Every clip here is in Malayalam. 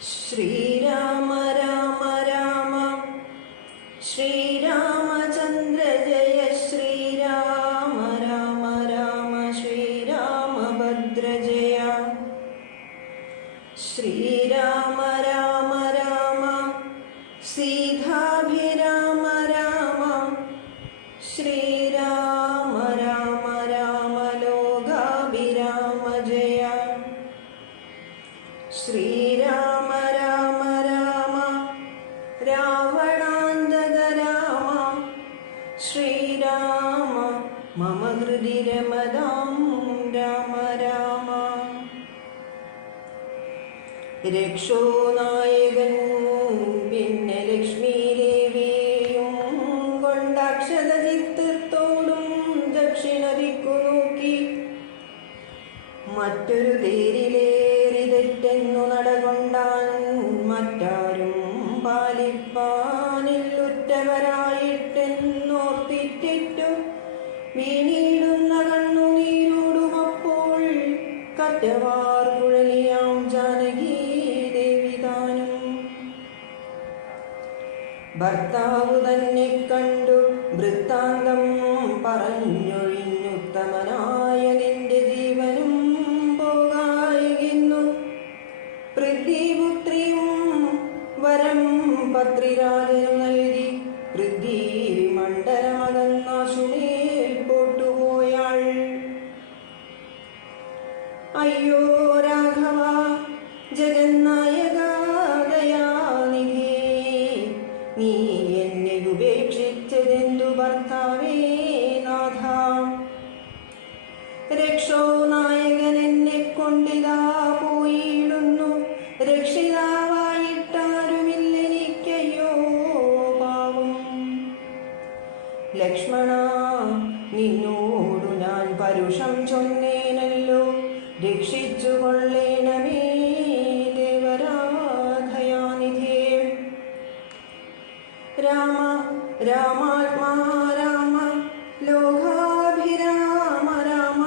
ശ്രീരാമ രാമ രാമ ശ്രീരാമചന്ദ്ര ജയ ശ്രീരാമ രാമ രാമ ശ്രീരാമഭദ്ര ജയ ശ്രീരാമ രാമ രാമ സീതാഭിരാമ രാമ ശ്രീരാമ രാമ രാമ ലോകാഭിരാമ ജയ ശ്രീരാമ രാമ രാമ രാവണാന്തക രാമ ശ്രീരാമ മമ ഹൃദി രമതാം രാമ രാമ രക്ഷോ നായകൻ പിന്നെ ലക്ഷ്മി ദേവിയും കൊണ്ടാക്ഷത ചിത്തത്തോടും ദക്ഷിണ ദിക്കു നോക്കി മറ്റൊരു തേരിലേറി തെറ്റെന്നു നടകൊണ്ടാൻ മറ്റാരും പാലിപ്പാനില്ലുറ്റവരായിട്ടെന്നോർത്തിറ്റു വീണിടുന്ന കണ്ണുനീരോടുമപ്പോൾ കറ്റവാർ കുഴലിയാം ജാനകി ദേവി താനും ഭർത്താവു തന്നെ കണ്ടു വൃത്താന്തം പറഞ്ഞൊഴിഞ്ഞുത്തമനായ നിന്റെ ജീവനും പോകായിന്നു പൃഥ്വിപുത്രിയും വരം പത്രിരാജനു നൽകി പൃഥ്വി മണ്ഡലമകന്നാശുമേൽ പോട്ടുപോയാൾ. അയ്യോ രാഘവ ജഗന്നായക ദയാനിധി, നീ എന്നെ ഉപേക്ഷിച്ചതെന്തു ഭർത്താവേ നാഥ. രക്ഷോ നായകൻ എന്നെ കൊണ്ടിതാ പോയിടുന്നു, രക്ഷിതാവായിട്ടാരുമില്ലെനിക്കയ്യോ പാവം. ലക്ഷ്മണ നിന്നോടു ഞാൻ പരുഷം ചൊന്നേനല്ലോ, രക്ഷിച്ചു കൊള്ളേണമേ ദേവരാധയാനിധേ. രാമ രാമാത്മാ രാമ ലോകാഭിരാമ രാമ,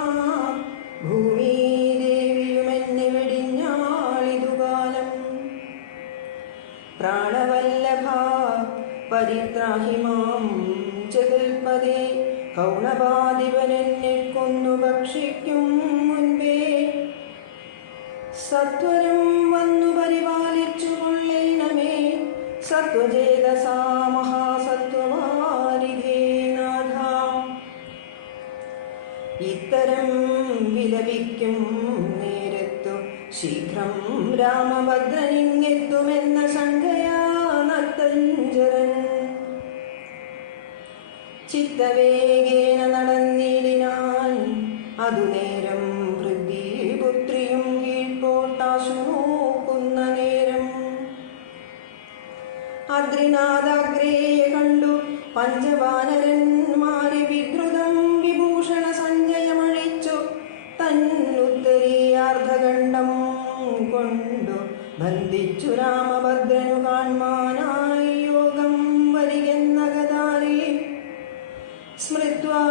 ഭൂമി ദേവിയുമെന്നെ വെടിഞ്ഞാളിതുകാലം. പ്രാണവല്ലഭ പരിത്രാഹി മാം ജഗൽപദേ, കൗണപാധിപനെന്നെ കൊന്നു ഭക്ഷിക്കും മുൻപേ സത്വരം വന്നു പരിപാലിച്ചു കൊള്ളേണമേ സത്വജേതസാ മഹാസത്വവാരിധേ നാഥ. ഇത്തരം വിലപിക്കും നേരത്തു ശീഘ്രം രാമഭദ്രനിങ്ങെത്തുമെന്ന ശങ്കയാ നർത്തഞ്ചരൻ ചിത്തവേഗേന നടന്നിടിനാൻ. അതുനേരം പൃഥ്വിപുത്രിയും കീഴ്പോട്ടാശു നോക്കുന്ന നേരം അദ്രിനാഥാഗ്രേയെ കണ്ടു പഞ്ചവാനരന്മാരെ വിദ്രുതം വിഭൂഷണ സഞ്ജയമഴിച്ചു തന്നുത്തരീയാർദ്ധഖണ്ഡം കൊണ്ടു ബന്ധിച്ചു രാമഭദ്രനു കാൺമാനായി യോഗം വരികെന്ന ഗദാരി സ്മൃത്വാ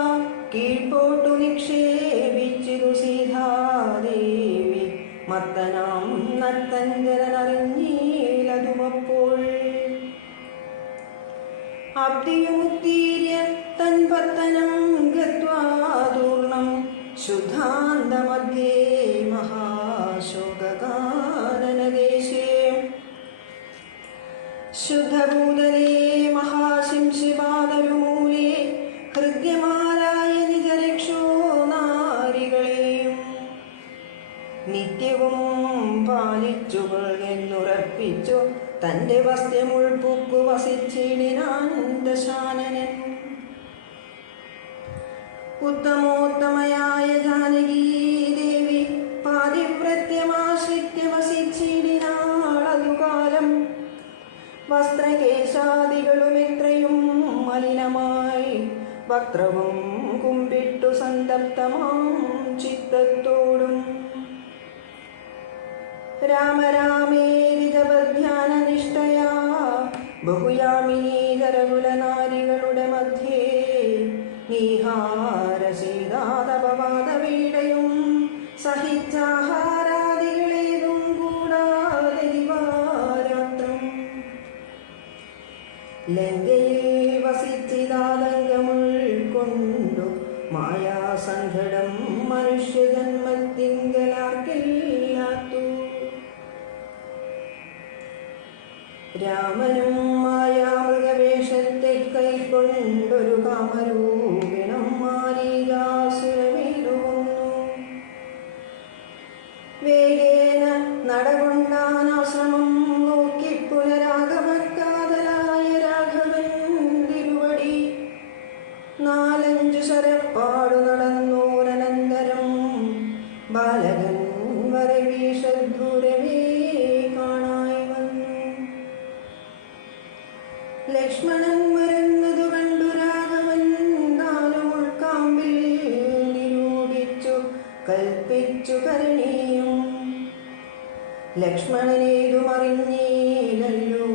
കീഴ്പോട്ടു നിക്ഷേപിച്ചിതു സീതാദേവി. മത്തനാം നർത്തഞ്ചരനറിഞ്ഞീലതുമപ്പോൾ അബ്ദിയുമുത്തീര്യ തൻപത്തനം ഗത്വാ ദൂർണം ശുദ്ധാന്തമധ്യേ മഹാശോകകാനനദേശേ. ശുദ്ധഭൂതലേ മഹാശിംശിപാതരുമൂലേ ഹൃദ്യമാരായ നിജരക്ഷോ നാരികളെയും നിത്യവും പാലിച്ചുകൊള്ളുറപ്പിച്ചു തന്റെ വസ്ത്രമുൾപ്പുക്കു വസിച്ചിടിനാൻ ദശാനനൻ. ഉത്തമോത്തമയായ ജാനകീ ദേവി പാതിവ്രത്യമാശ്രിത്യ വസിച്ചിടിനാളതുകാലം. വസ്ത്രകേശാദികളും എത്രയും മലിനമായി വക്രവും കുമ്പിട്ടു സന്തപ്തമാം ചിത്തത്തോടും രാമരാമേതി ജപധ്യാനനിഷ്ഠയാ ബഹുയാമിനീതരകുലനാരികളുടെ മധ്യേ നീഹാരസീതാതപവാദവീടയും സഹിച്ചാഹാരാദികളേതും കൂടാതെ ദിവാ മനുഷ്യജന്മത്തിങ്കലാർക്കില്ലാത്തു. രാമനും മായാമൃഗവേഷത്തെ കൈക്കൊണ്ടൊരു കാമരൂപിണം മാരീചാസുരമേതുവന്നു. വേഗേന നടകൊണ്ടാനാശ്രമം നോക്കി പുനരാഗമക്കാതലായ രാഘവൻ തിരുവടി. 4-5 ശരപ്പാടു നടന്നോരനന്തരം ബാലകൻ വരവീഷദ്ദൂരമേ കാണായി വന്നു. ലക്ഷ്മണൻ വരുന്നതു കണ്ടു രാഘവൻ താനും ഉൾക്കാമ്പിൽ നിരൂപിച്ചു കൽപ്പിച്ചു കരണീയും. ലക്ഷ്മണനേതുമറിഞ്ഞീലല്ലോ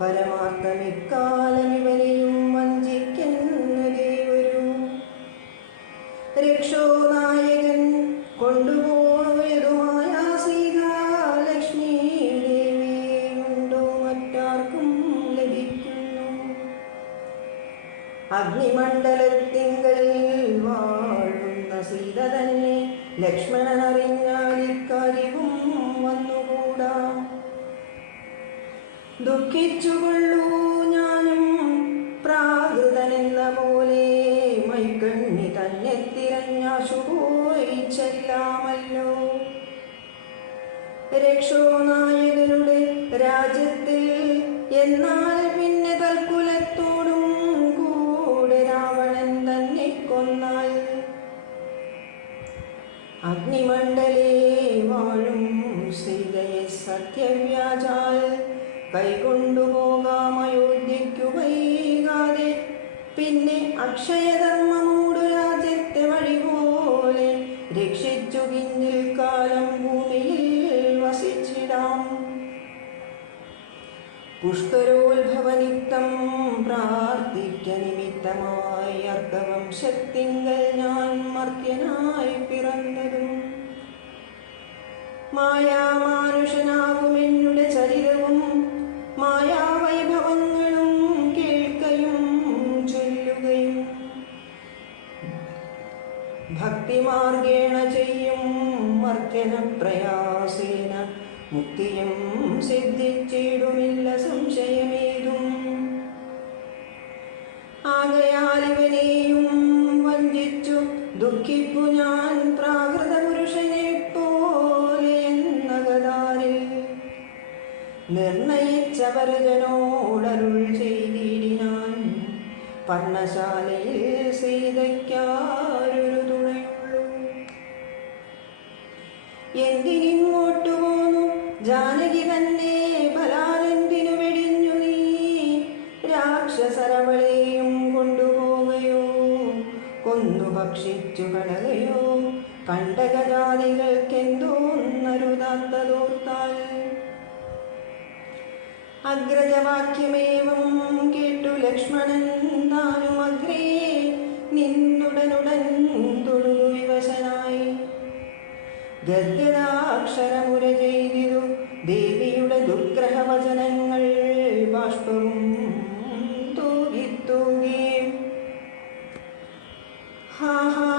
പരമാർത്ഥമിക്കാലമിവനെയും വഞ്ചിക്കുന്നതേ വരൂ. രക്ഷോനായകൻ കൊണ്ടുപോയതുമായ സീതാലക്ഷ്മി ദേവിയുണ്ടോ മറ്റാർക്കും ലഭിക്കുന്നു. അഗ്നിമണ്ഡലത്തിങ്കൽ വാഴുന്ന സീത തന്നെ ലക്ഷ്മണനറിഞ്ഞാൽ ഇക്കാര്യവും വന്നുകൂടാ. ദുഃഖിച്ചുകൊള്ളൂ ഞാനും പ്രാകൃതനെന്ന പോലെ മൈക്കണ്ണി തന്നെ തിരഞ്ഞാശുപോയി ചെല്ലാമല്ലോ. രക്ഷോനായകരുടെ രാജ്യത്തിൽ എന്നാൽ പിന്നെ തൽക്കുലത്തോടും കൂടെ രാവണൻ തന്നെ കൊന്നാൽ അഗ്നിമണ്ഡലേ വാഴും സീതയെ സത്യവ്യാജാൽ കൈകൊണ്ടുപോകാം അയോധ്യയ്ക്കു വൈകാതെ. പിന്നെ അക്ഷയധർമ്മമൂടു രാജ്യത്തെ വഴി പോലെ രക്ഷിച്ചു കിഞ്ഞിൽ കാലം ഭൂമിയിൽ വസിച്ചിടാം. പുഷ്കരോത്ഭവനിത്തം പ്രാർത്ഥിക്ക നിമിത്തമായി അർദ്ധവംശത്തിങ്കൽ ഞാൻ മർത്യനായി പിറന്നതും. മായാമാനുഷനാകുമെന്നുടെ ചരിതവും മായാവൈഭവങ്ങളും കേൾക്കയും ചൊല്ലുകയും ഭക്തിമാർഗേണ ചെയ്യും മർത്യന പ്രയാസേന മുക്തിയും സിദ്ധിച്ചിടുമില്ല സംശയമേതും. ആകയാലിവനെയും വഞ്ചിച്ചു ദുഃഖിപ്പു ഞാൻ പ്രാകൃത പുരുഷനെ പോലെ എന്നകതാരിൽ നിർണയിച്ചവരജനോടരുൾ ചെയ്തിടിനാൻ. പർണശാലയിൽ സീതയ്ക്കാരൊരു തുണയുള്ളൂ. എന്തിനിങ്ങോട്ടു പോന്നു ജാനകി തന്നെ ബലാലെന്തിനു വെടിഞ്ഞു നീ? രാക്ഷസരവളെയും കൊണ്ടുപോകയോ കൊന്നു ഭക്ഷിച്ചു കളകയോ? കണ്ടകജാതികൾക്കെന്തോന്നരുതാത്തതോർത്താൽ. അഗ്രജവാക്യമേവം കേട്ടു ലക്ഷ്മണൻ താനും അഗ്രേ നിന്നുടനുടൻ തൊഴുതു വിവശനായി. ഗദ്ഗദാക്ഷരമുര ചെയ്തിരു ദേവിയുടെ ദുർഗ്രഹവചനങ്ങൾ ബാഷ്പവും തൂകിത്തൂകി. ഹാ ഹാ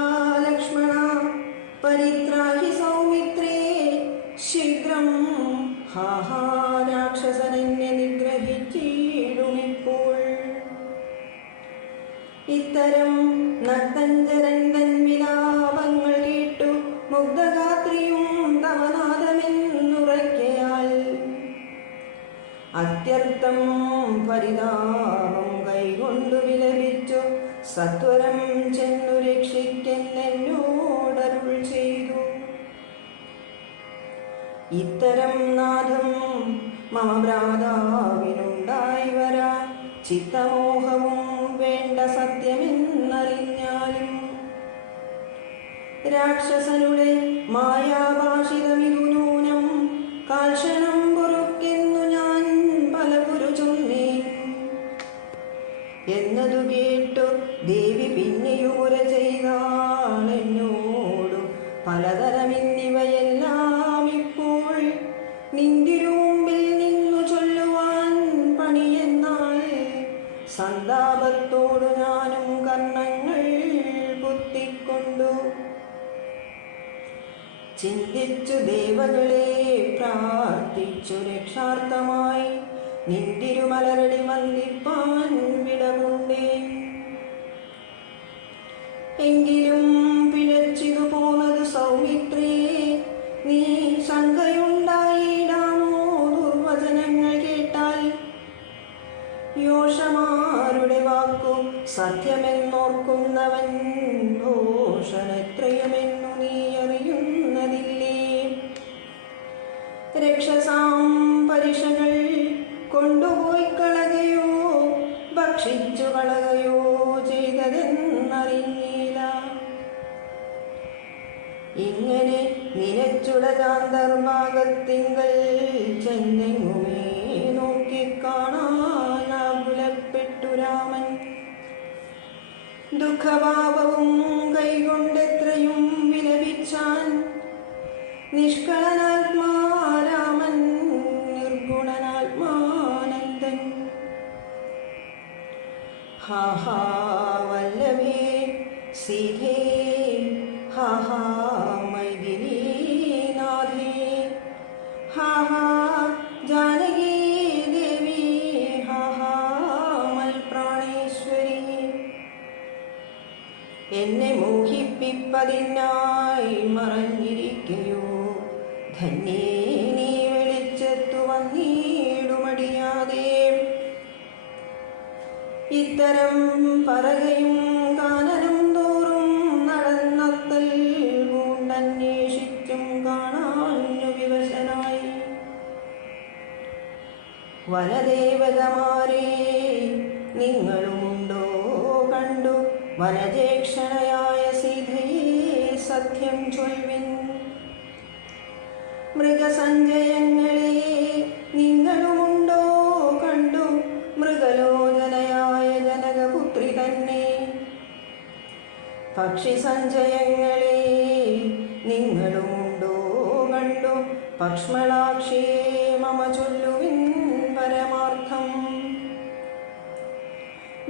ലക്ഷ്മണ പരിത്രാഹി സൗമിത്രേ ശീഘ്രം. ഹാ ഹാ രാക്ഷസനെന്നെ നിഗ്രഹിച്ചിടുമിപ്പോൾ. ഇത്തരം നർത്തഞ്ചരന്തൻ വിലാപങ്ങൾ കേട്ടു മുഗ്ധഗാത്രിയും തവനാദമെന്നുറയ്ക്കയാൽ അത്യർത്ഥം പരിതാപം കൈകൊണ്ടു വിലപിച്ചു സത്വരം ചെന്നു രക്ഷിക്കെന്നോടരുൾ ചെയ്തു. ഇത്തരം നാദം മമ ഭ്രാതാവിനുണ്ടായി വരാ. ചിത്തമോഹവും വേണ്ട സത്യമെന്നറിഞ്ഞാലും രാക്ഷസനുടെ മായാഭാഷിതമിതു നൂനം. കാൽക്ഷണം പൊറുക്കെന്നു ഞാൻ പലപുരു ചൊന്നേൻ എന്നതു കേട്ടു ദേവി പിന്നെയുമുര ചെയ്താളെന്നോടു പലതരമിന്നിവയെല്ലാം ഇപ്പോൾ നിന്തിരുമുമ്പിൽ നിന്നു ചൊല്ലുവാൻ പണിയെന്നാൽ. സന്താപത്തോടു ഞാനും കർണങ്ങൾ പൊത്തിക്കൊണ്ടു ചിന്തിച്ചു ദേവകളെ പ്രാർത്ഥിച്ചു രക്ഷാർത്ഥമായി നിന്തിരുമലരടി വന്ദിപ്പാൻ വിടവുണ്ടേ. എങ്കിലും പിഴച്ചിതു പോന്നത് സൗമിത്രേ, നീ ശങ്കയുണ്ടായിടാമോ ദുർവചനങ്ങൾ കേട്ടാൽ? യോഷമാരുടെ വാക്കു സത്യമെന്നോർക്കുന്നവൻ ഭൂഷണെത്രയുമെന്നു നീ അറിയുന്നതില്ലേ? രക്ഷസാം പരീക്ഷകൾ കൊണ്ടുപോയി കളകയോ ഭക്ഷിച്ചു കളകയോ ചെയ്തതെന്നറിഞ്ഞില്ല. ഇങ്ങനെ നിലച്ചുടകാന്തർഭാഗത്തിങ്കൽ ചെന്നെങ്ങുമേ നോക്കിക്കാണാനാകുലപ്പെട്ടു രാമൻ. ദുഃഖഭാവവും കൈകൊണ്ടെത്രയും വിലപിച്ചാൻ നിഷ്കളനാത്മാരാമൻ നിർഗുണനാത്മാനന്ദൻ. ഹാ ഹാ വല്ലഭേ സീതേ, ഹാ ഹാ മൈഥിലീനാഥേ, ഹാ ഹാ ജാനകീ ദേവി, ഹാ ഹാ മൽപ്രാണേശ്വരി. എന്നെ മോഹിപ്പിപ്പതിനായി മറഞ്ഞിരിക്കയോ ധന്യേ നീ വെളിച്ചത്തു വന്നിടുമടിയാതെ. ഇത്തരം പറകയും കാനനം തോറും നടന്നത്തൽ കൊണ്ടന്വേഷിച്ചും കാണാഞ്ഞു വിവശനായി. വനദേവതമാരെ നിങ്ങളുമുണ്ടോ കണ്ടു വനജേക്ഷണയായ സീതയെ സത്യം ചൊൽവിൻ. മൃഗസഞ്ജയങ്ങളെ നിങ്ങളുമുണ്ടോ കണ്ടു മൃഗലോചനയായ ജനകപുത്രി തന്നെ. പക്ഷിസഞ്ജയങ്ങളെ നിങ്ങളുമുണ്ടോ കണ്ടു പക്ഷ്മളാക്ഷിയെ മമ ചൊല്ലുവിൻ പരമാർത്ഥം.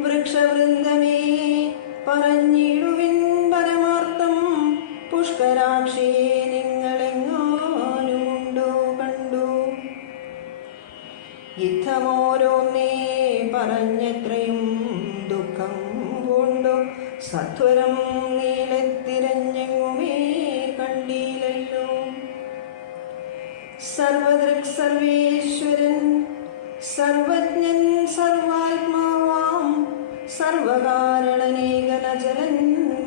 വൃക്ഷവൃന്ദമേ പറഞ്ഞിടുവിൻ പരമാർത്ഥം. പുഷ്കരാക്ഷിയെ നിങ്ങളെങ്ങാനുമുണ്ടോ കണ്ടു? യുദ്ധമോരോന്നേ പറഞ്ഞെത്രയും ദുഃഖം കൊണ്ടു സത്വരം നീലത്തിരഞ്ഞെങ്ങുമേ കണ്ടില്ലല്ലോ. സർവദൃക് സർവേശ്വരൻ സർവജ്ഞൻ സർവാത്മാവാം സർവകാരണനേകനചരൻ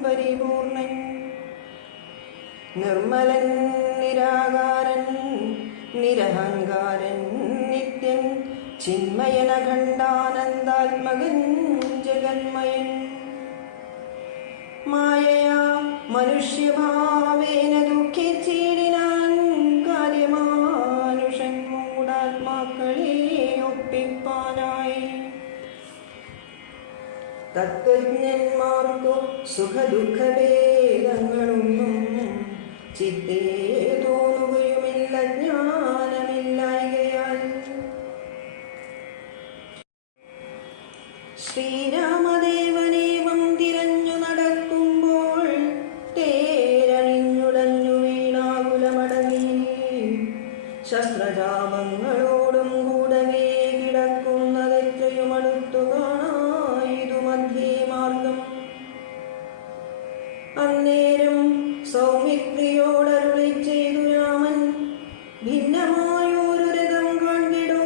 പരിപൂർണൻ. നിർമ്മലൻ നിരാകാരൻ നിരഹങ്കാരൻ നിത്യൻ ചിന്മയനഖണ്ഡാനന്ദാത്മകൻ ജഗന്മയൻ. മായയാ മനുഷ്യഭാവേന ദുഃഖിച്ചിടിനാൻ കാര്യമാനുഷൻ മൂഢാത്മാക്കളെ ഒപ്പിപ്പാനായി. തത്വജ്ഞന്മാർക്കു സുഖദുഃഖഭേദങ്ങളൊന്നും ചിത്തേ തോന്നുകയുമില്ല ജ്ഞാനമില്ലായകയാൽ. ശ്രീരാമദേവനേവം തിരഞ്ഞു നടക്കുമ്പോൾ തേരണിഞ്ഞുടഞ്ഞു വീണാകുലമടങ്ങി. ശസ്ത്രജാമങ്ങളോടും കൂടവേ കിടക്കുന്നതെത്രയും അടുത്തു കാണായിതു മധ്യേ മാർഗം. അന്നേരം സൗമിത്രിയോടരുളി ചെയ്തു രാമൻ, ഭിന്നമായൊരു രഥം കണ്ടിടോ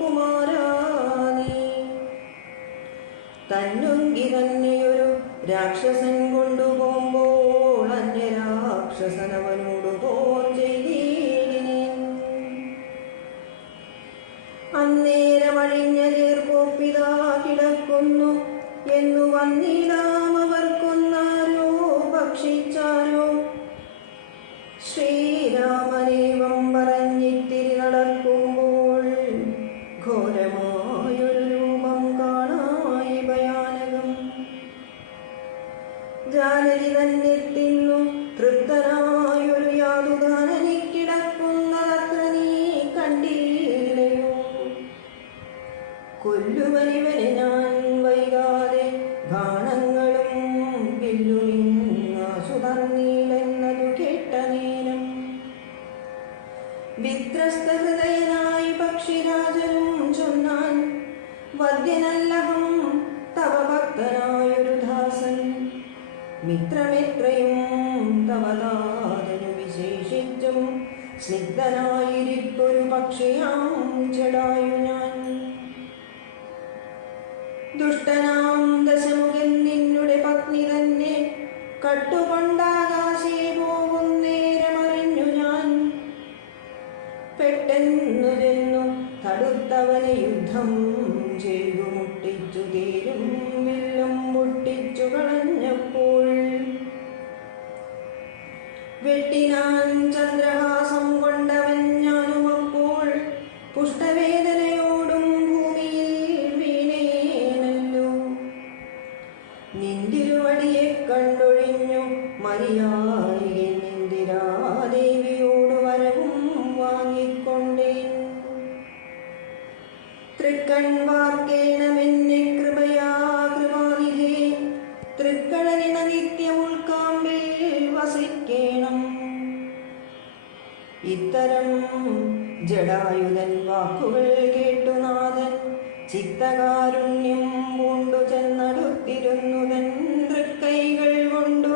കുമാരാ നീ. തന്നുങ്കി തന്നെയൊരു രാക്ഷസൻ കൊണ്ടുപോകുമ്പോൾ അന്യരാക്ഷസനവനോടു പോർ ചെയ്തീടിനേൻ. അന്നേരം അഴിഞ്ഞ ചേർപ്പോപ്പിതാ കിടക്കുന്നു എന്നു വന്നിടാം അവർക്കൊന്നാരോ ഭക്ഷിച്ചാരോ. ശ്രീരാമനേവം പറഞ്ഞിത്തിരി നടക്കുമ്പോൾ ഘോരമായൊരു രൂപം കാണായി ഭയാനകം. ജാനകി തന്നെ തിന്നു തൃപ്തനായൊരു യാതുകാനനി കിടക്കുന്നതത്ര നീ കണ്ടില്ലയോ? കൊല്ലുവനിവനെ ഞാൻ വൈകാതെ ബാണങ്ങളും വില്ലുമിങ്ങാശു തന്നീലെന്നതു കേട്ട നേരം വിത്രസ്തഹൃദയനായി പക്ഷിരാജനും ചൊന്നാൻ, വദ്യനല്ലഹം തവ ഭക്തനായൊരു ദാസൻ. മിത്രമെത്രയും തവ താതനു വിശേഷിച്ചും സ്നിഗ്ധനായിരിപ്പൊരു പക്ഷിയാം ജടായു ഞാൻ. ദുഷ്ടനാം ദശമുഖൻ നിന്നുടെ പത്നി തന്നെ കട്ടുകൊണ്ടാകാശേ പോകുന്നേരമറിഞ്ഞു ഞാൻ. പെട്ടെന്നു ചെന്നു തടുത്തവനെ യുദ്ധം ചെയ്തു മുട്ടിച്ചു തീരും വില്ലും പൊട്ടിച്ചു കളഞ്ഞപ്പോൾ, വെട്ടിനാൻ ചന്ദ്രഹാസം കൊണ്ടവൻ ഞാനുമപ്പോൾ പുഷ്ടവേദനയോടും ഭൂമിയിൽ വീണേനല്ലോ. നിന്തിരുവടിയെ കണ്ടൊഴിഞ്ഞു മരിയായി ഇന്ദിരാദേവിയോട് വരവും വാങ്ങിക്കൊണ്ടേൻ. തൃക്കൺ വാർക്കേണമെന്നെ കൃപയാ കൃപാനിധേ, തൃക്കടലിന നിത്യമുൾക്കാമ്പിൽ വസിക്കേണം. ഇത്തരം ജടായുധൻ വാക്കുകൾ കേട്ടുനാഥൻ ചിത്തകാരുണ്യം പൂണ്ടു ചെന്നടുത്തിരുന്നുതൻ. തൃക്കൈകൾ കൊണ്ടു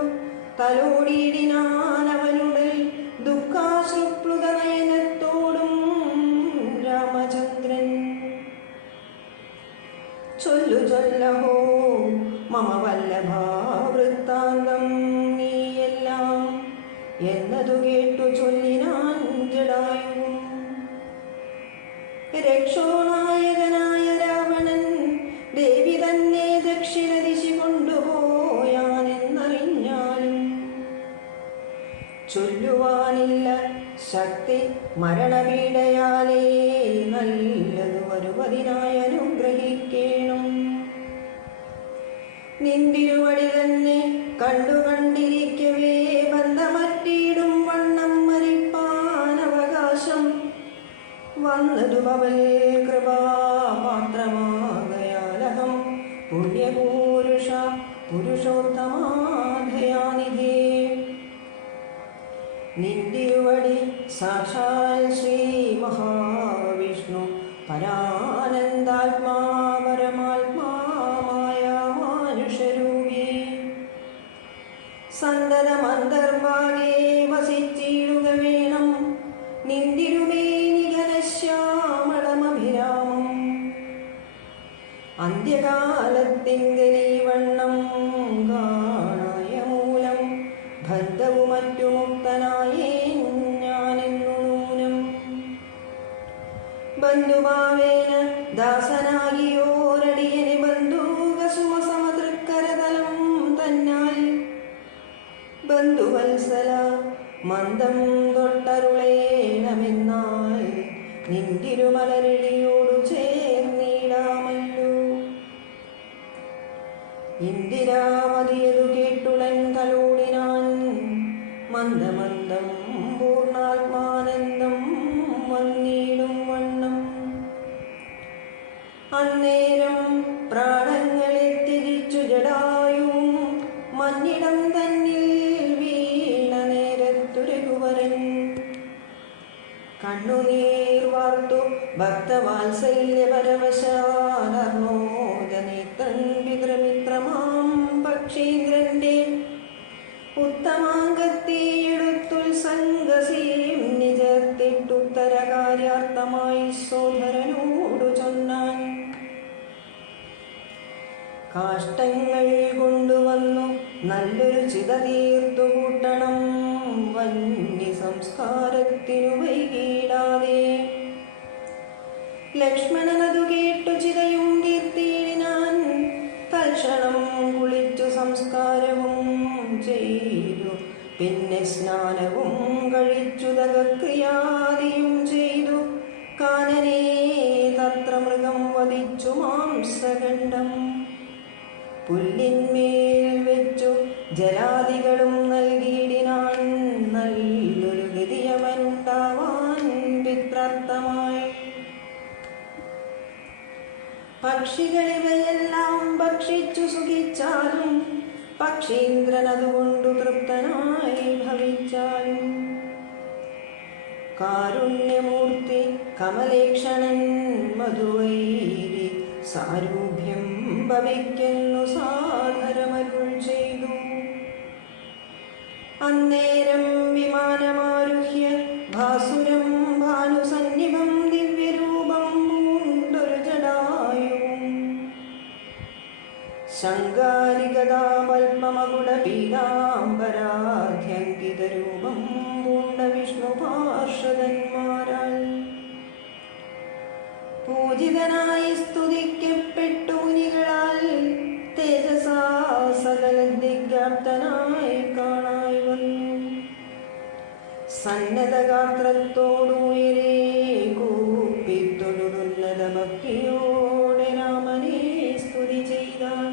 തലോടിയിടിനാൻ അവനുടൽ ദുഃഖാശ്രുപ്ലുത നയനത്തോടും രാമചന്ദ്രൻ. ചൊല്ലു ചൊല്ലഹോ മമ വല്ലഭാവൃത്താന്തം നീയെല്ലാം എന്നതു കേട്ടു ചൊല്ലിനാൻ ജടായുവും. രക്ഷോനായകനായ രാവണൻ ദേവി തന്നെ ദക്ഷിണ ദിശി കൊണ്ടുപോയാനെന്നറിഞ്ഞാലും ചൊല്ലുവാനില്ല ശക്തി മരണപീഡയാലേ, നല്ലതു വരുവതിനായി അനുഗ്രഹിക്കേണം. നിന്തിരുവടി തന്നെ കണ്ടു കണ്ടിരിക്കവേ ബന്ധമറ്റിയിടും വണ്ണം മരിപ്പാൻ അവകാശം വന്നതു പവൽ കൃപാപാത്രമാകയാലഹം പുണ്യപൂരുഷ പുരുഷോത്തമാധയാനിധേ. നിന്തിരുവടി സാക്ഷാൽ ശ്രീ മഹാവിഷ്ണു പരാനന്ദാത്മാ പരമാത്മാമായ മാനുഷരൂപി. സന്തതമന്തർഭാഗേ വസിച്ചിടുക വേണം നിന്തിരുമേനി ഘനശ്യാമളമഭിരാമം. അന്ത്യകാലത്തിങ്കലീ വണ്ണം കാണായ മൂലം ബന്ധവും മറ്റു മുക്തനായേ ഞാനെന്നു നൂനം. ബന്ധുഭാവേന ദാസനാകിയോരടിയനെ ബന്ധുകസുമസമതൃക്കരതലം തന്നാൽ ബന്ധുവത്സല മന്ദം തൊട്ടരുളേണമെന്നാൽ നിന്തിരുമലരിളിയോടു ചേർന്നിടാമല്ലോ. ഇന്ദിരാമതിയതു കേട്ടുടൻ തലോടിനാൻ മന്ദമന്ദം പൂർണ്ണാത്മാനന്ദം വന്നിടും വണ്ണം. അന്നേരം പ്രാണങ്ങളെ തിരിച്ചു ജടായുവും മഞ്ഞിടം തന്നിൽ വീണ നേരത്തുരകുവരൻ. കണ്ണുനീർ വാർത്തു ഭക്തവാത്സല്യപരവശാനർമോദനേത്രൻ പിതൃമിത്രമാം പക്ഷീന്ദ്രന്റെ ഉത്തമാംഗത്തെയെടുത്തുത്സംഗസീം നിജത്തിട്ടുത്തരകാര്യാർത്ഥമായി സോദരനോടു ചൊന്നാൻ. കാഷ്ടങ്ങൾ കൊണ്ടുവന്നു നല്ലൊരു ചിത തീർത്തു കൂട്ടണം, വന്യ സംസ്കാരത്തിനു വൈകിടാതെ. ലക്ഷ്മണനതു കേട്ടു ചിതയും തീർത്തിയിടിനാൻ. തൽക്ഷണം കുളിച്ചു സംസ്കാരവും ചെയ്തു, പിന്നെ സ്നാനവും കഴിച്ചു ദഗക്രിയാദിയും ചെയ്തു. കാനനേ തത്ര മൃഗം വധിച്ചു മാംസഖണ്ഡം പുല്ലിന്മേൽ വെച്ചു ജലാദികളും നൽകിയിടിനാൻ. നല്ലൊരു ഗതിയവനുണ്ടാവാൻ പിത്രാർത്ഥമായി. പക്ഷികളിവയെല്ലാം ഭക്ഷിച്ചു സുഖിച്ചാലും പക്ഷീന്ദ്രൻ അതുകൊണ്ടു തൃപ്തനായി ഭവിച്ചാലും കാരുണ്യമൂർത്തി കമലേക്ഷണൻ മധുവൈരി സാരൂപ്യം ഭവിക്കുന്നു സാദരമരുൾ ചെയ്തു. അന്നേരം വിമാനമാരുഹ്യ ഭാസുരം ഭാനുസന്നിഭം ദിവ്യരൂപം പൂണ്ടൊരു ജടായുവും ശങ്കാരികഥാപൽപമകുട പീതാംബരാധ്യങ്കിതരൂപം പൂണ്ട വിഷ്ണു പാർഷദന്മാരാൽ പൂജിതനായി സ്തുതിക്കപ്പെട്ടു മുനികളാൽ തേജസാ സകല ദിഗ്വ്യാപ്തനായി കാണായി വന്നു. സന്നദ്ധഗാത്രത്തോടുയരേ കൂപ്പിത്തൊഴുതുന്നത ഭക്തിയോടെ രാമനെ സ്തുതി ചെയ്താൻ.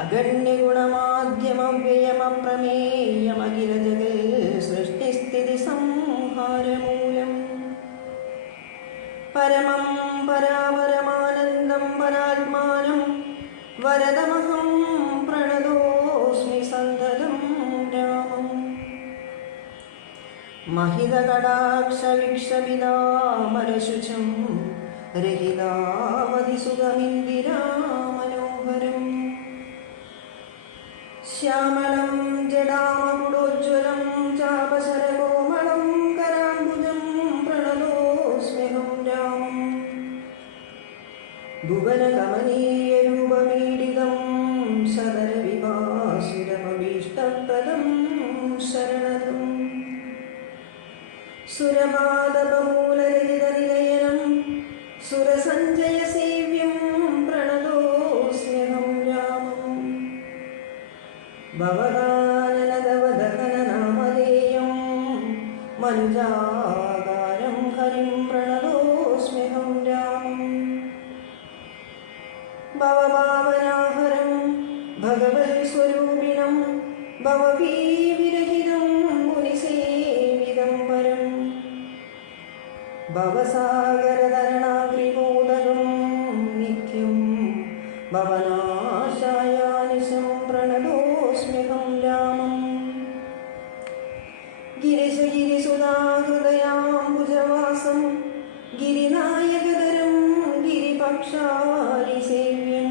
അഗണ്യഗുണമാദ്യമവ്യയമപ്രമേയമഖില ജഗൽ സൃഷ്ടിസ്ഥിതി സംഹാരമൂലം പരമം പരാപരമാനന്ദം പരാത്മാനം വരദമഹം പ്രണതോസ്മി സന്തതം രാമം. महितकटाक्षवीक्षपितामरशुचं रहितावधिसुगमिन्दिरामनोहरम् श्यामलं जडामकुडोज्ज्वलं चापशरकोमलं कराम्बुजं प्रणतोऽस्म्यहं रामम्. भुवनकमनीयरूपमीडितं सदरविभासुरमभीष्टप्रदं शरणदम् सुरपादबमूलरहितनिलयनं सुरसञ्जयसेव्यं प्रणतोऽस्म्यहं रामम्. भवदाननदवदहननामधेयं मनुजाकारं हरिं प्रणतोऽस्म्यहं रामम्. भवभावनाहरं भगवत्स्वरूपिणं भवभीविरहितं मुनिसेवितं वरम्. भवसागरतरणाग्निमोदकं नित्यं भवनाशायानिशं प्रणतोऽस्म्यहं रामम्. गिरिशगिरिसुधाहृदयाम्बुजवासं गिरिनायकधरं गिरिपक्षारिसेव्यं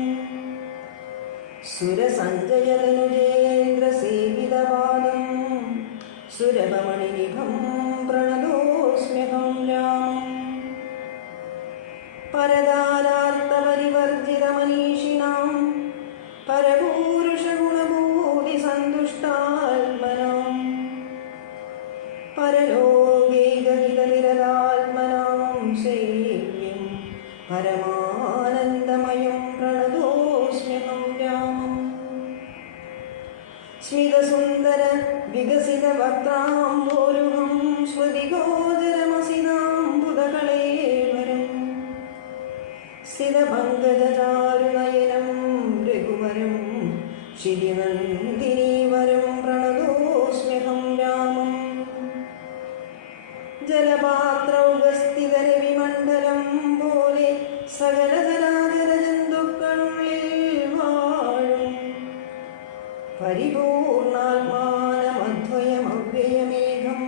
सुरसञ्जयतनुजेन्द्रसेवितपादं सुरभमणिनिभं प्रणतोऽस्म्यहं रामम्. परदारार्थपरिवर्जितमनीषिणां परपूरुषगुणभूतिसन्तुष्टात्मनां परलोकैकहितनिरतात्मनां सेव्यं परमानन्दमयं प्रणतोऽस्म्यहं रामम्. स्मितसुन्दर विकसितवक्त्राम्भोरुहं स्मृतिगोचरमसिनाम्बुधकळेवरम् स्थितपङ्कजचारुनयनं रघुवरं श्रीनन्दिनीवरं प्रणतोऽस्म्यहं रामम्. ജലപാത്രൗകസ്ഥിതരവിമണ്ഡലം പോലെ സകലജലാചരജന്തുക്കളുള്ളിൽ വാഴും പരിപൂർണാത്മാനമദ്വയമവ്യയമേഘം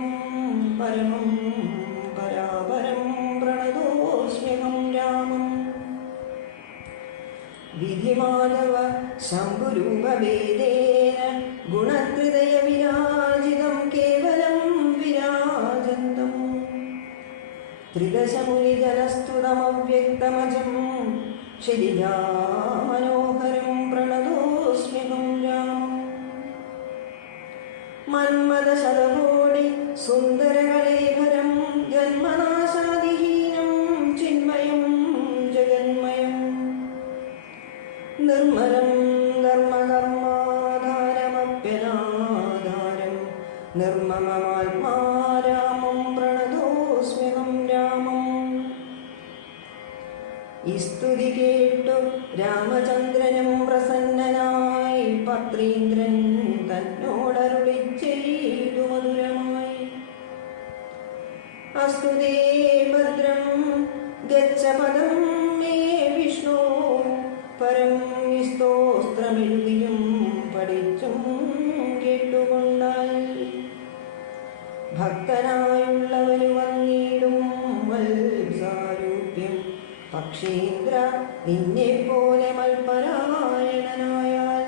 പരമം പരാപരം പ്രണതോസ്മ്യഹം രാമം. വിധിമാധവ ശംഭുരൂപഭേദേന ഗുണഹൃദയ വിരാജിതം കേവലം വിരാജന്തം ത്രിദശമുനിജനസ്തുതമവ്യക്തമജം ക്ഷിതിജാമനോഹരം പ്രണതോസ്മ്യഹം രാമം. മന്മദശതകോടി സുന്ദരകളേഭരം ജന്മനാശാദിഹീനം ചിന്മയം ജഗന്മയം നിർമ്മലം ധർമ്മകർമാധാരമപ്യനാധാരം നിർമ്മമമാത്മാരാമം പ്രണതോസ്മ്യഹം രാമം. ഈ സ്തുതി കേട്ടു രാമചന്ദ്രനും പ്രസന്നനായി പത്രീന്ദ്രൻ തന്നോടരുളി ചെയ്തു മധുരമായി. അസ്തുതേ ഭദ്രം ഗച്ഛ പദം മേ വിഷ്ണു പരം സ്തോത്രമെഴുതിയും പഠിച്ചും കേട്ടുകൊണ്ടാൽ പക്ഷീന്ദ്ര നിന്നെ പോലെ മൽപരായണനായാൽ.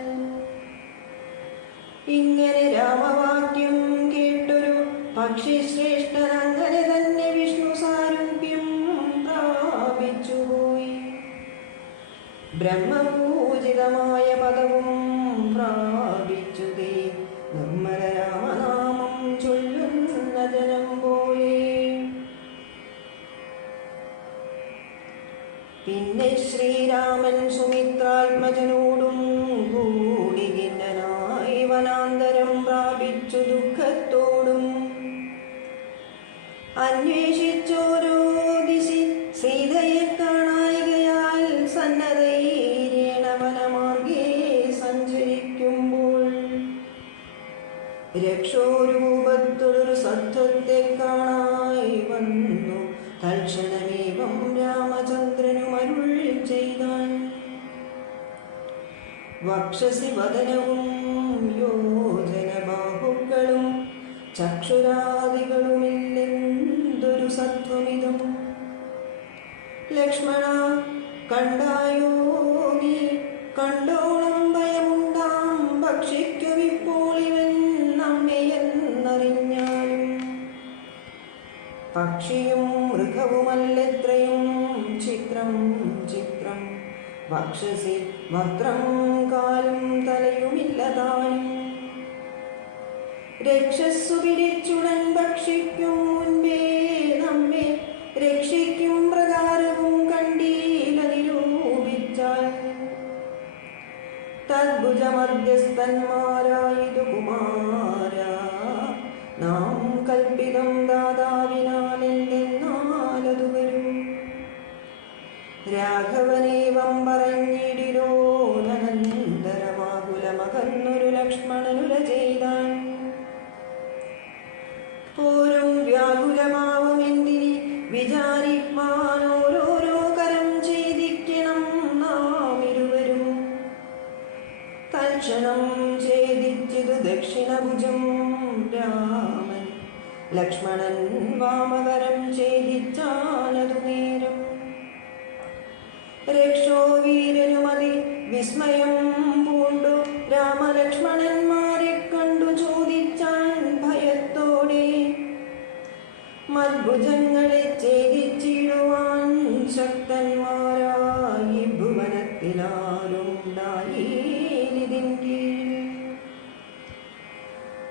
ഇങ്ങനെ രാമവാക്യം കേട്ടൊരു പക്ഷിശ്രേഷ്ഠൻ അങ്ങനെ തന്നെ വിഷ്ണു സാരൂപ്യം പ്രാപിച്ചുപോയി. ബ്രഹ്മപൂജിതമായ പദവും പ്രാപിച്ചു തേ നിർമ്മല രാമനാമം ചൊല്ലുന്ന ജനം പോലെ. പിന്നെ ശ്രീരാമൻ സുമിത്രാത്മജനോടും കൂടി ഖിന്നനായി വനാന്തരം പ്രാപിച്ചു ദുഃഖത്തോടും അന്വേഷിച്ചോരോ ദിശി സീതയെ കാണായികയാൽ സന്നദ്ധൈര്യേണ വനമാർഗേ സഞ്ചരിക്കുമ്പോൾ രക്ഷോരൂപത്തൊരു സത്വത്തെ കാണായി വന്നു. തൽക്ഷണമേവം രാമചന്ദ്രനും അരുൾ ചെയ്താൻ. വക്ഷസി വദനവും യോജനബാഹുക്കളും ചക്ഷുരാദികളുമില്ലെന്തൊരു സത്വമിതം. ലക്ഷ്മണ കണ്ടായോ നീ, കണ്ടോളം ഭയമുണ്ടാം ഭക്ഷിക്കുമിപ്പോൾ ഇവൻ നമ്മയെന്നറിഞ്ഞാലും. പക്ഷിയും മൃഗവുമല്ലെത്രയും ചിത്രം ചിത്രം. വക്ഷസി വക്രം കാലും തലയുമില്ലതാനും. രക്ഷസ്സു പിടിച്ചുടൻ ഭക്ഷിക്കും മുൻപേ നമ്മെ രക്ഷിക്കും പ്രകാരവും കണ്ടീല നിരൂപിച്ചാൽ. തദ്ഭുജമധ്യസ്ഥന്മാരായിതു കുമാര നാം കൽപ്പിതം ദാതാവിനാലെന്തെന്നാലതു വരും. രാഘവനേവം പറഞ്ഞിടിലോനന്തരമാകുലമകന്നൊരു ലക്ഷ്മണനുര ചെയ്താൻ. പോരും വ്യാകുലമാവുമെന്തിനി വിചാരിപ്പാൻ ഓരോരോ കരം ഛേദിക്കണം നാം ഇരുവരും. തൽക്ഷണം ഛേദിച്ചതു ദക്ഷിണഭുജം രാമൻ. ലക്ഷ്മണൻ വാമകരം ഛേദിച്ചാനതു നേരം. രക്ഷോവീരനുമതി വിസ്മയം പൂണ്ടു രാമലക്ഷ്മണന്മാരെ കണ്ടു ചോദിച്ചാൻ ഭയത്തോടെ. മദ്ഭുജങ്ങളെ ഛേദിച്ചിടുവാൻ ശക്തന്മാരായി ഭുവനത്തിലാരുണ്ടായീനിതിൻ കീഴിൽ.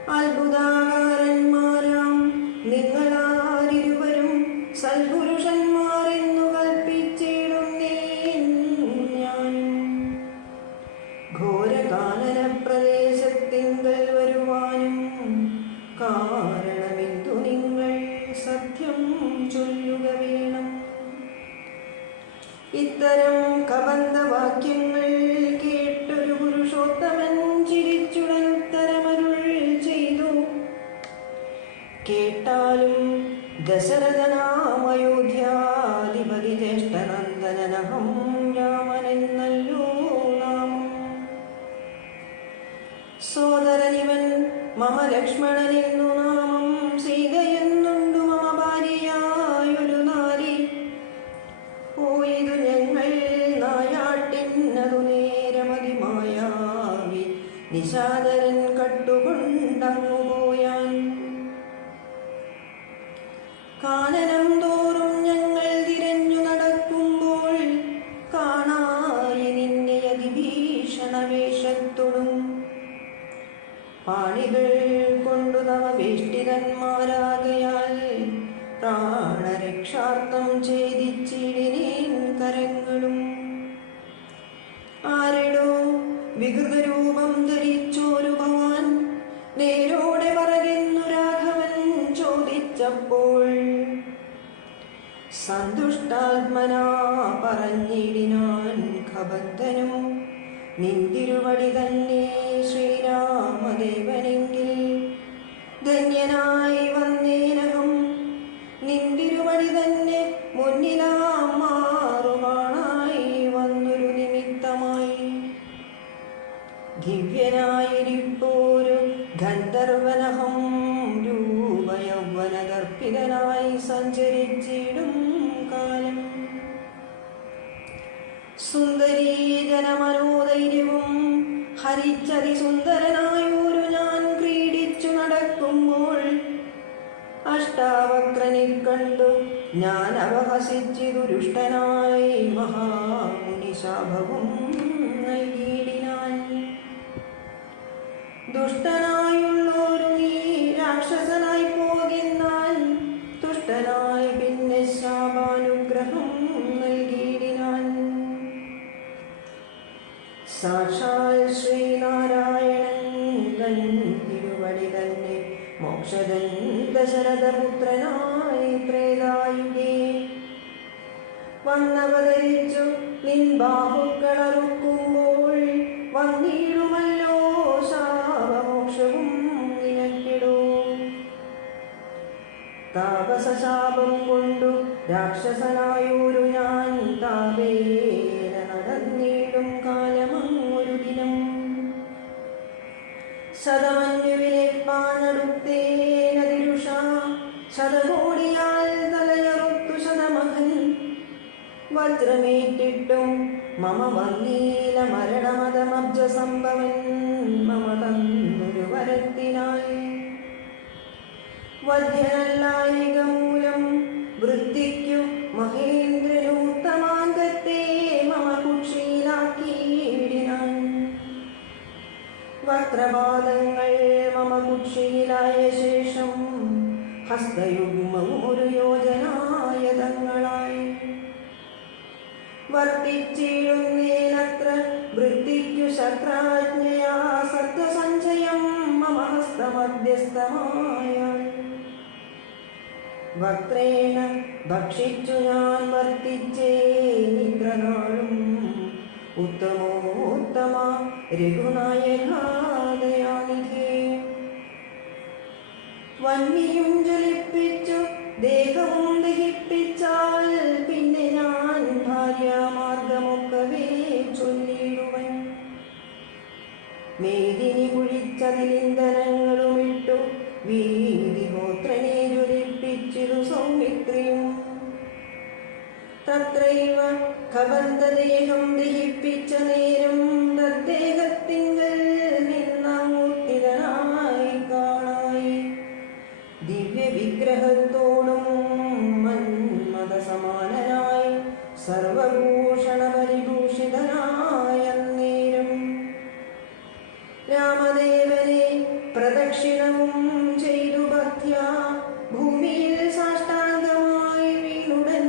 അത്ഭുതാകാരന്മാരാം നിങ്ങളാരിരുവരും സൽപുരുഷന്മാരെന്നു കൽപ്പിച്ചിടുന്നേൻ ഞാനും. ഘോരകാനന പ്രദേശത്തിങ്കൽ വരുവാനും കാരണമെന്തു നിങ്ങൾ സത്യം ചൊല്ലുക വേണം. ഇത്തരം കബന്ധവാക്യങ്ങൾ കേട്ടൊരു പുരുഷോത്തമൻ ചിരിച്ചുടൻ ഉത്തരമരുൾ ചെയ്തു. കേട്ടാലും ദശരഥനാമയോധ്യാധിപതി ജ്യേഷ്ഠനന്ദനനഹം രാമനെന്നല്ലോ നാമം. സോദരനിവൻ മമ ലക്ഷ്മണനെന്നു നാമം. സീതയെന്നുണ്ടു മമ ഭാര്യയായൊരു നാരി. പോയതു ഞങ്ങൾ നായാട്ടിന്നതു നേരമതിമായാവി നിശാദരൻ കട്ടുകൊണ്ടങ്ങു പോയാൻ. കാനനം തോറും ഞങ്ങൾ തിരഞ്ഞു നടക്കുമ്പോൾ കാണായി നിന്നെ അതിഭീഷണവേഷത്തൊടും. പാണികൾ കൊണ്ടു നവ വേഷ്ടിതന്മാരാകയാൽ പ്രാണരക്ഷാർത്ഥം ഛേദിച്ചിടിനേൻ കരങ്ങളും. ആരെടോ വികൃതരൂപം ധരിച്ചോരു ഭവാൻ നേരോടെ പറകുന്നു രാഘവൻ ചോദിച്ചപ്പോൾ. സന്തുഷ്ടാത്മനാ പറഞ്ഞിടിനാൻ ഖബന്ധനും. നിന്തിരുവടി തന്നെ ശ്രീരാമദേവനെങ്കിൽ ധന്യനായി വന്നേനകം. നിന്തിരുവടി തന്നെ മുന്നിലാം മാറുവാണായി വന്നൊരു നിമിത്തമായി. ദിവ്യനായിരിപ്പോരു ഗന്ധർവനഹം രൂപയൗവനദർപ്പിതനായി സഞ്ചരിച്ചിടും കാലം. സുന്ദരീജനമനോധൈര്യവും ഹരിച്ചതിസുന്ദരനായൊരു ഞാൻ ക്രീഡിച്ചു നടക്കുമ്പോൾ അഷ്ടാവക്രനെ കണ്ടു ഞാൻ അവഹസിച്ചിതു ദുഷ്ടനായി മഹാമുനി ശാപവും നൽകിയിടിനാൻ. ദുഷ്ടനായുള്ളൊരു നീ രാക്ഷസനായി പോകിന്നാൽ തുഷ്ടനായി പിന്നെ ശാപാനുഗ്രഹം നൽകിയിടിനാൻ. സാക്ഷാൽ ശ്രീനാരായണൻ തിരുവടി തന്നെ മോക്ഷദൻ ദശരഥപുത്രനായി ത്രേതായുഗേ വന്നവതരിച്ചു നിൻ ബാഹുക്കളറുക്കുമ്പോൾ വന്നിടുമല്ലോ ശാപമോക്ഷവും നിനക്കിടൂ. താപസശാപം കൊണ്ടു രാക്ഷസനായൊരു ഞാൻ താപേന നടന്നിടും കാലമൊരു ദിനം ശതമന്യുവിലേപ്പാനടുത്തേനതിരുഷ ശതകോടിയാൽ തലയറുത്തു ശതമഹൻ വജ്രമേറ്റിട്ടും മമ വന്നീല മരണമതമബ്ജ സംഭവൻ മമ തന്നൊരു വരത്തിനായി. വധ്യനല്ലായിക മൂലം വൃത്തിക്കു മഹേന്ദ്രനൂത്തമാംഗത്തെ മമ കുക്ഷിയിലാക്കിയിടിനാൻ. വക്രപാദങ്ങൾ മമ കുക്ഷിയിലായ ശേഷം ഹസ്തയുഗ്മവും ഒരു യോജനായതങ്ങളായി വർത്തിച്ചിടുന്നേനത്ര വൃത്തിക്കു ശക്രാജ്ഞയാ സത്വസഞ്ചയം മമ ഹസ്തമധ്യസ്ഥമായ. വക്രേണ ഭക്ഷിച്ചു ഞാൻ വർത്തിച്ചേ നിദ്രനാളും ഉത്തമോത്തമ രഘുനായകാദയാനിധേ. വന്യയും ജ്വലിപ്പിച്ചു ദേഹവും ദഹിപ്പിച്ചാൽ പിന്നെ ഞാൻ ഭാര്യാമാർഗമൊക്കവേ ചൊല്ലിടുവൻ. മേദിനി കുഴിച്ചതിലിന്ധനങ്ങളുമിട്ടു വീതിഹോത്രനെ ജ്വലിപ്പിച്ചിരു സൗമിത്രിയും. തത്രൈവ കബന്ധദേഹം ദഹിപ്പിച്ച നേരം തദ്ദേഹത്തിങ്കൽ നിന്നമൂർത്തിതനായി കാണായി. ദിവ്യവിഗ്രഹത്തോടും മന്മഥസമാനനായി സർവഭൂഷണപരിഭൂഷിതനായ നേരം രാമദേവനെ പ്രദക്ഷിണവും ചെയ്തു ഭക്ത്യാ ഭൂമിയിൽ സാഷ്ടാംഗമായി വീണുടൻ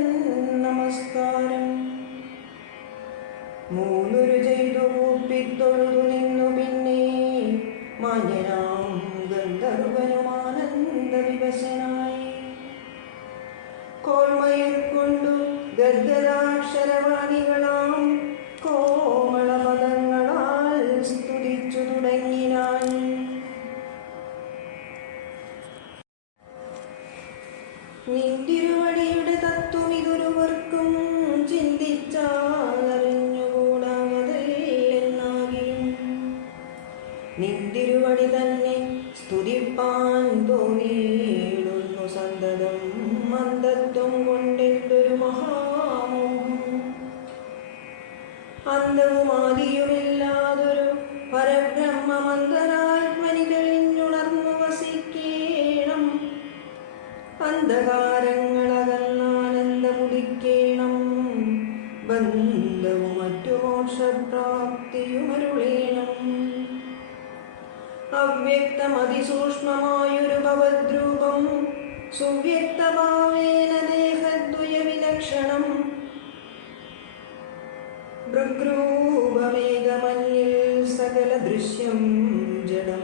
നമസ്കാരം മൂന്നുരു ചെയ്തു കൂപ്പിത്തൊഴുതു നിന്നു. പിന്നെ മാന്യനാം ഗന്ധർവനുമാനന്ദ വിവശനായി കോൾമയിൽ കൊണ്ടു ഗദ്ഗദാക്ഷരവാണികളാം കോമളപദങ്ങളാൽ സ്തുതിച്ചു തുടങ്ങിനാൻ. നിന്തിരുവടിയുടെ തത്വം ഇതൊരുവർക്കും ചിന്തിച്ചാലറിഞ്ഞുകൂടാമതല്ലെന്നാകിലും നിന്തിരുവടി തന്നെ സ്തുതിപ്പാൻ തോന്നിയിടുന്നു സന്തതം. മന്ദത്വം കൊണ്ടെന്തൊരു മഹാമോഹം അന്തവുമാദിയുമില്ലാതൊരു പരബ്രഹ്മമന്തരാത്മനി തെളിഞ്ഞുണർന്നു വസിക്കേണം. അന്ധകാരങ്ങളകന്നാനന്ദമുദിക്കേണം. ബന്ധവും മറ്റു മോക്ഷപ്രാപ്തിയുമരുളേണം. അവ്യക്തമതിസൂക്ഷ്മമായൊരു ഭവദ്രൂപം സുവ്യക്തഭാവേന ദേഹദ്വയ വിലക്ഷണം. ഭൃഗ്രൂപമേകമന്യൽ സകല ദൃശ്യം ജഡം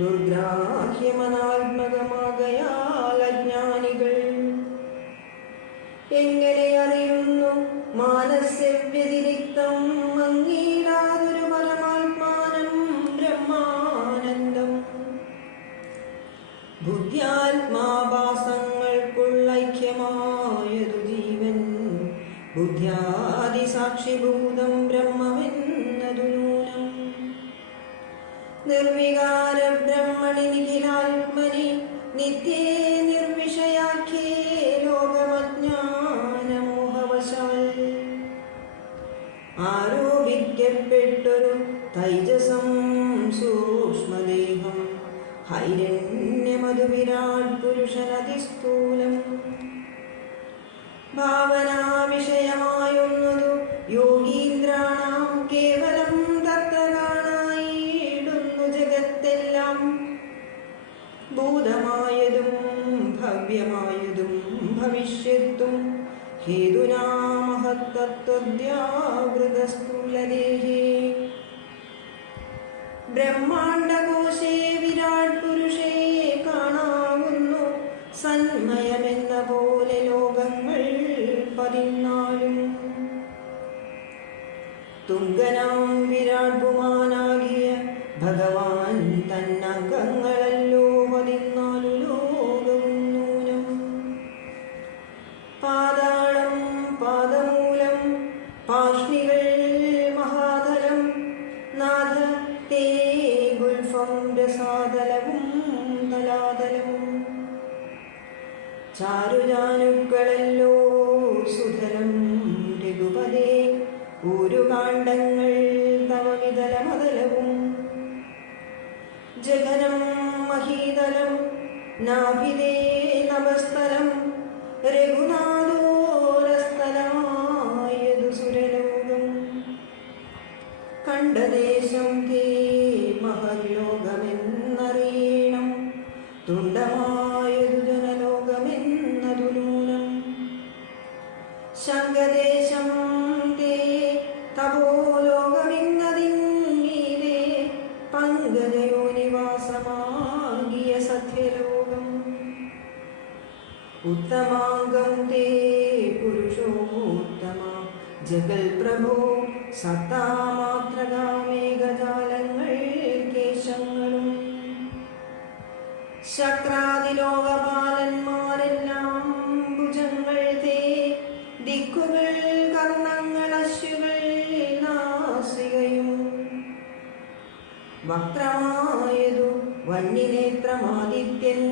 ദുർഗ്രാഹ്യമനാത്മകമാകയാൽ അജ്ഞാനികൾ എങ്ങനെ അറിയുന്നു മാനസ്യവ്യതിരിക്തം മങ്ങീടാതൊരു പരമാത്മാനം ബ്രഹ്മാനന്ദം. ബുദ്ധ്യാത്മാഭാസങ്ങൾക്കുള്ള ഐക്യമായതു ജീവൻ ബുദ്ധ്യാദിസാക്ഷിഭൂതം ബ്രഹ്മമെന്നതു നൂനം. നിർവികാര ബ്രഹ്മണി നിഖിലാത്മനി നിത്യേ നിർവിഷയാഖ്യേ ലോകമജ്ഞാനമോഹവശാൽ തൈജസം സൂക്ഷ്മദേഹം ഹൈരണ്യമധുവിരാട് പുരുഷനതിസ്ഥൂലം ഭാവനാവിഷയമായൊന്നതു യോഗീന്ദ്രാണാം കേവലം തത്ര കാണായിടുന്നു ജഗത്തെല്ലാം ഭൂതമായതും ഭവ്യമായതും ഭവിഷ്യത്തും ഹേതുനാ മഹത്തത്വദ്യാവൃതസ്ഥൂലദേഹേ ബ്രഹ്മാണ്ഡകോശേ വിരാട് പുരുഷേ കാണാവുന്നു സന്മയമെന്ന പോലെ ലോകങ്ങൾ 14 തുങ്കനാം വിരാട് പുമാനാകിയ ഭഗവാൻ തന്നംഗങ്ങളല്ലോ 14 ലോകവും നൂനം പാതാളം പാദമൂലം പാഷ്ണികൾ മഹാതലം നാഥ തേ ഗുൽഫം രസാതലവും തലാതലവും ചാരുജാനുക്കളല്ലോ സുധരം രഘുപതേ ഊരുകാണ്ഡങ്ങൾ തവ വിതലമതലവും ജഗനം മഹീതലം നാഭിതേ നഭസ്ഥലം രഘുനാഥോരസ്ഥലമായതു സുരലോകം കണ്ടദേശം തേ മഹർലോകമെന്നറിയണം തുണ്ടമായതു ജനലോകമെന്നതു നൂനം ശങ്കദേശം തേ തപോലോകമിന്നതിന്മീതെ പങ്കജയോനിവാസമാകിയ സത്യലോകം ഉത്തമാംഗം തേ പുരുഷോത്തമ ജഗൽ പ്രഭോ സത്താമാത്രകാമേകജാലങ്ങൾ കേശങ്ങളും ശക്രാദിലോകപാലന്മാരെല്ലാം ഭുജങ്ങൾ തേ ദിക്കുകൾ കർണങ്ങൾ അശ്വകൾ നാസികയും വക്രമായതു വന്യനേത്രമാദിത്യൻ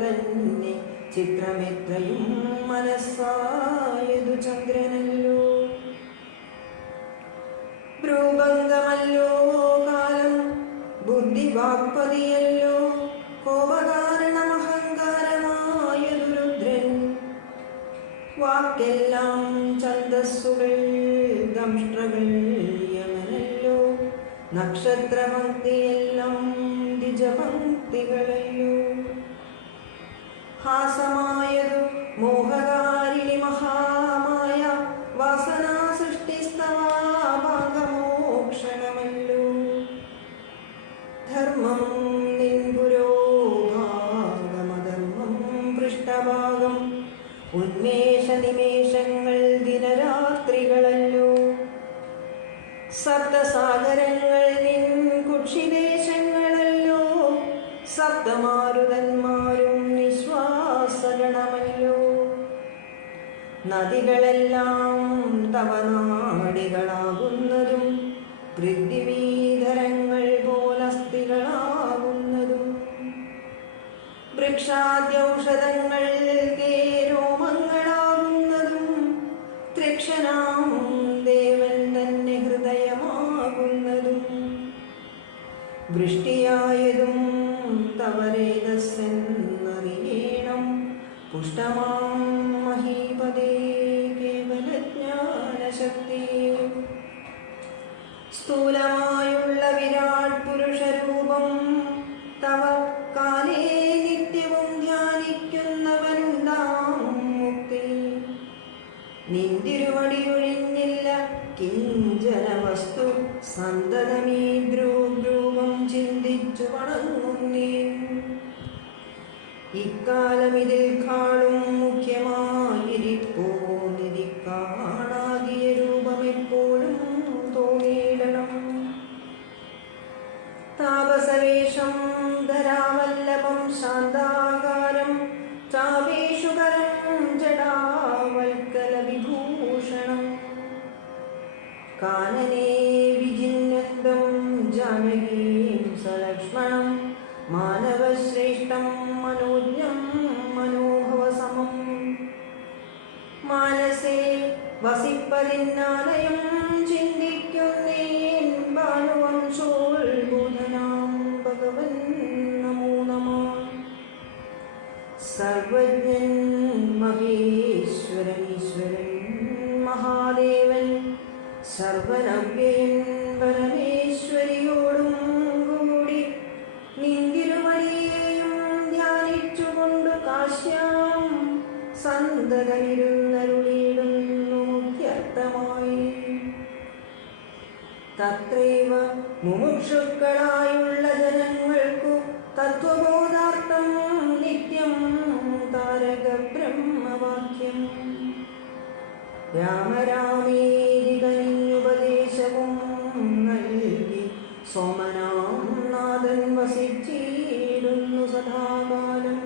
തന്നെ ചിത്രമെത്രയും മനസ്സായതു ചന്ദ്രനല്ലോ ഭ്രൂഭംഗമല്ലോ കാലം ബുദ്ധിവാക്പതിയല്ലോ കോപകാരണമഹങ്കാരമായതു രുദ്രൻ വാക്കെല്ലാം ഛന്ദസ്സുകൾ ദംഷ്ട്രകൾ യമനല്ലോ നക്ഷത്രപംക്തിയെല്ലാം ദ്വിജപംക്തികളല്ലോ ഹാസമായതു മോഹകാരിണി മഹാമായ വാസനാ സൃഷ്ടിസ്തവാഭാഗമോക്ഷണമല്ലോ ധർമ്മം നിൻപുരോഭാഗമധർമ്മം പൃഷ്ഠഭാഗം ഉന്മേഷനിമേഷങ്ങൾ ദിനരാത്രികളല്ലോ സപ്തസാഗരങ്ങൾ നിൻ കുക്ഷിദേശങ്ങളല്ലോ സപ്തമാരുതന്മാരും നിശ്വാസഗണമല്ലോ നദികളെല്ലാം തവ നാടികളാകുന്നതും പൃഥ്വീധരങ്ങൾ പോലസ്ഥികളാകുന്നതും വൃക്ഷാദ്യൗഷധങ്ങൾ രോമങ്ങളാകുന്നതും തൃക്ഷനാം ദേവൻ തന്നെ ഹൃദയമാകുന്നതും വൃഷ്ടിയായതും തവരേതസ്സെന്നറിയണം പുഷ്ടമാം മഹീപദേ കേവലജ്ഞാനശക്തി സ്ഥൂലമായുള്ള വിരാട് പുരുഷരൂപം തവ കാലേ നിത്യവും ധ്യാനിക്കുന്നവനുണ്ടാം മുക്തി നിന്തിരുവടിയൊഴിഞ്ഞില്ല കിഞ്ചന വസ്തു സന്തതമീ ധ്രുവം ചിന്തിച്ചു വണങ്ങുന്നേ ഇക്കാലമിതിൽ കാളും മുഖ്യമായിരിപ്പോ നിധി കാണാകിയ രൂപമെപ്പോഴും തോന്നിയിടണം താപസവേഷം ധരാവല്ലഭം ശാന്താകാരം ചാവേഷുകരം ജടാവൽക്കല വിഭൂഷണം കാനനേ വിജിന്നന്തം ജാനകീം സലക്ഷ്മണം മാനവശ്രേഷ്ഠം മനോജ്ഞം മനോഭവസമം മാനസേ വസിപ്പതിന്നാലയം ചിന്തിക്കുന്നേൻ ഭാനുവംശ സർവജ്ഞൻ മഹേശ്വരൻ ഈശ്വരൻ മഹാദേവൻ സർവനവ്യയൻ പരമേശ്വരിയോടും കൂടി നിന്തിരുവടിയെയും ധ്യാനിച്ചുകൊണ്ടു കാശ്യാം സന്തതമിരുന്നരുളിയിടുന്നു മുഖ്യർത്ഥമായി. തത്രൈവ മുമുക്ഷുക്കളായുള്ള ജനങ്ങൾക്കു തത്വബോധാർത്ഥം നിത്യം താരക ബ്രഹ്മവാക്യം രാമരാമേതി കനിഞ്ഞുപദേശവും നൽകി സോമനാം നാഥൻ വസിച്ചിടുന്നു സദാകാലം.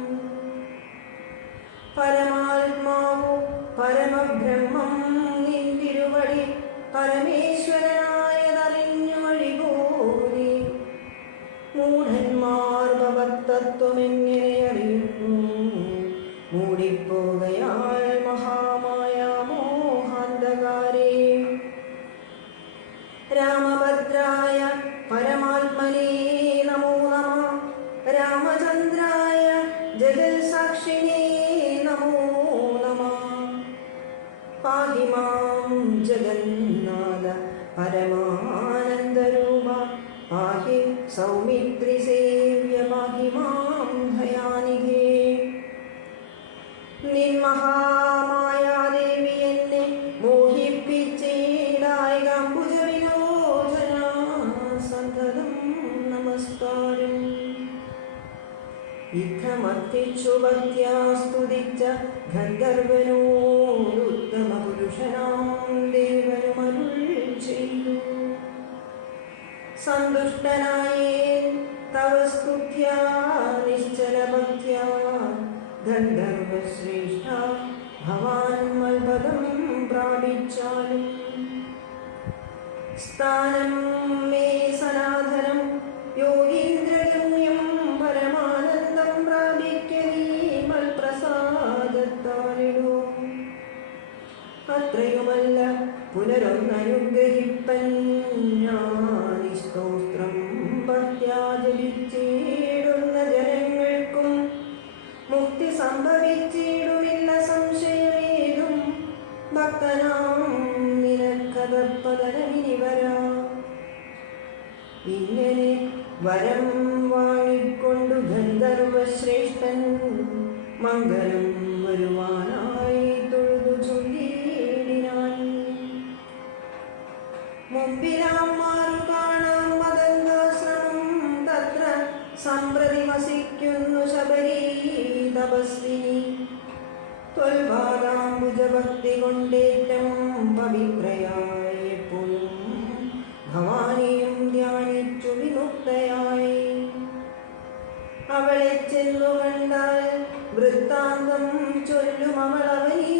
പരമാത്മാവു പരമബ്രഹ്മം നിന്തിരുവടി പരമേശ്വരനായതറിഞ്ഞു വഴിപോരി. മൂഢന്മാർ ഭവത്തത്വമെങ്ങനെ അറിയുന്നു? മൂടിപ്പോകയാൽ മഹാമായ മോഹാന്ധകാരേ. രാമഭദ്രായ പരമാത്മനേ നമോ നമഃ. രാമചന്ദ്രായ ജഗത്സാക്ഷിണേ നമോ നമഃ. പാഹി മാം ജഗന്നാഥ പരമാനന്ദരൂപ. പാഹി സൗമിത്രി സേവ്യ പാഹി മാം ദയാനിധേ. നിൻമഹാമായാദേവി എന്നെ മോഹിപ്പിച്ചേടായ അംബുജവിലോചന സന്തതം നമസ്കാരം. യുദ്ധമർത്തിച്ചു ഭക്ത്യാ സ്തുതിച്ച ഗന്ധർവനോടുത്തമ പുരുഷനാം ദേവനുമരുൾ ചെയ്തു. സന്തുഷ്ടനായേൻ തവ സ്തുത്യാ നിശ്ചല ഭക്ത്യാ ഗന്ധർവശ്രേഷ്ഠ ഭവാൻ മൽപദം പ്രാപിച്ചാലും. സ്ഥാനം മേ സനാതനം യോഗീന്ദ്രഗമ്യം പരമാനന്ദം പ്രാപിക്കനീ മൽപ്രസാദത്താലിടൂ. അത്രയുമല്ല പുനരൊന്നനുഗ്രഹിപ്പൻ ഞാനി സ്തോത്രം ഭക്ത്യാ ജപിച്ചിടുന്ന ജനങ്ങൾക്കും മുക്തി സംഭവിച്ചിടുമില്ല സംശയമേതും. ഭക്തനാം നിനക്കതപ്പതനമിനി വരാ. ഇങ്ങനെ വരം വാങ്ങിക്കൊണ്ടു ഗന്ധർവശ്രേഷ്ഠൻ മംഗളം വരുവാനായി തൊഴുതു ചൊല്ലിയിടിനാൻ. മുമ്പിലാം മാറു കാണാം മദംഗാശ്രമം. തത്ര സമ്പ്രതി വസിക്കുന്നു ശബരീ തപസ്വിനി. ത്വൽപാദാംബുജഭക്തി കൊണ്ടേറ്റവും പവിത്രയായ എപ്പോഴും ഭവാനിയും ധ്യാനിച്ചു വിമുക്തയായി. അവളെ ചെന്നു കണ്ടാൽ വൃത്താന്തം ചൊല്ലും അവളവനീ